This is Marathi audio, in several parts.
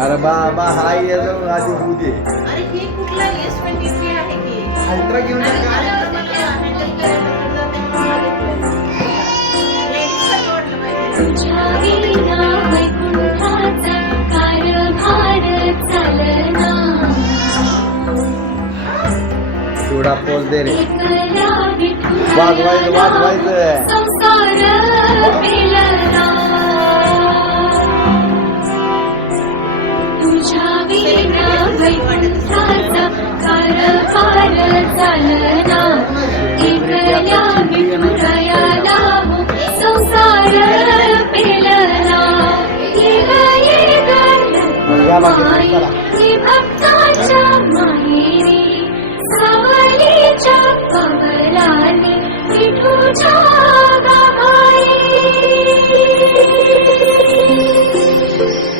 अरे बाबा हाय याचं आधी होऊ दे. अरे हे कुठला S23 आहे की अल्ट्रा घेऊन आणि टाक. आल्यावर मला हँडल करायला जाते म्हणून बघितलं. लेडीजचं वाटलं पाहिजे. तुझ्या विना वैकुंठाचा कारभार चालना. थोडा पोच दे रे. एकला विठुराया वाजवायचं. संसार पेलना. तुझ्या विना वैकुंठाचा कारभार चालना. एकल्या विठुरायाला संसार पेलना. हे भक्ताच्या माहेरी सावलीच्या कमलाने विठूच्या गाभारी.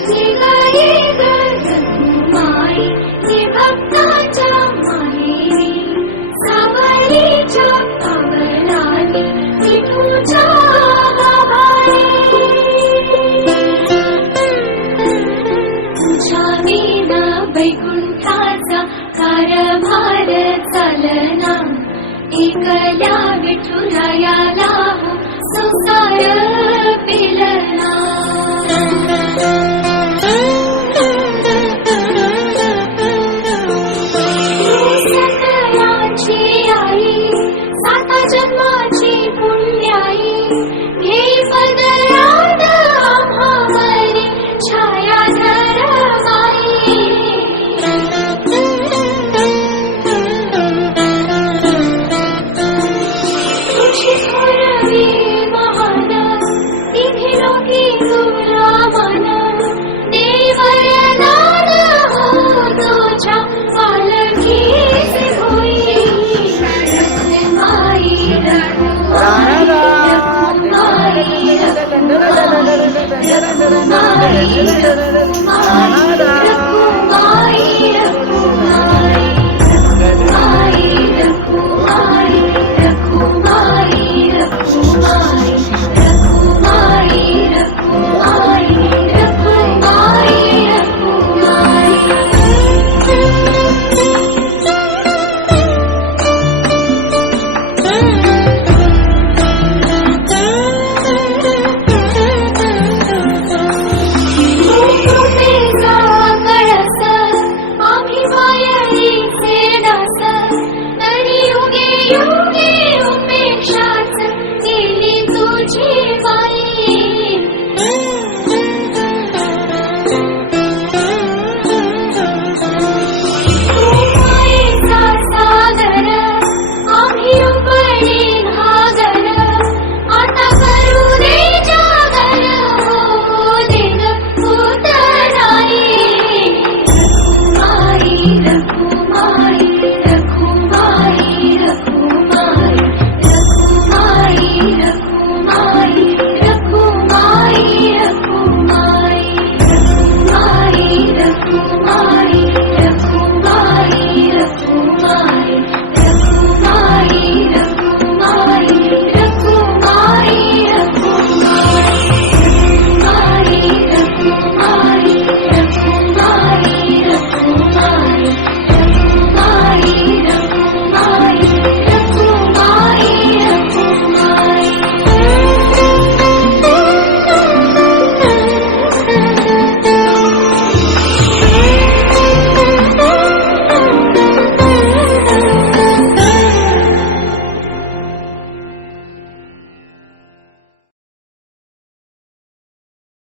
हे गाये गरमाई हे भक्ताच्या माहेरी सावलीच्या कमलाने विठूच्या गाभारी. तुझ्या विना वैकुंठाचा कारभार चालना. एकल्या विठुरायाला संसार पेलना. सकळाची आई साता जन्माची पुण्याई घे पदरात आम्हावरी छायाधर माई. तुझी थोरवी महान तिथे लोकी तुला मन. देवरदान हो तुझ्या पालखीचे होई. रखुमाई रखुमाई रखुमाई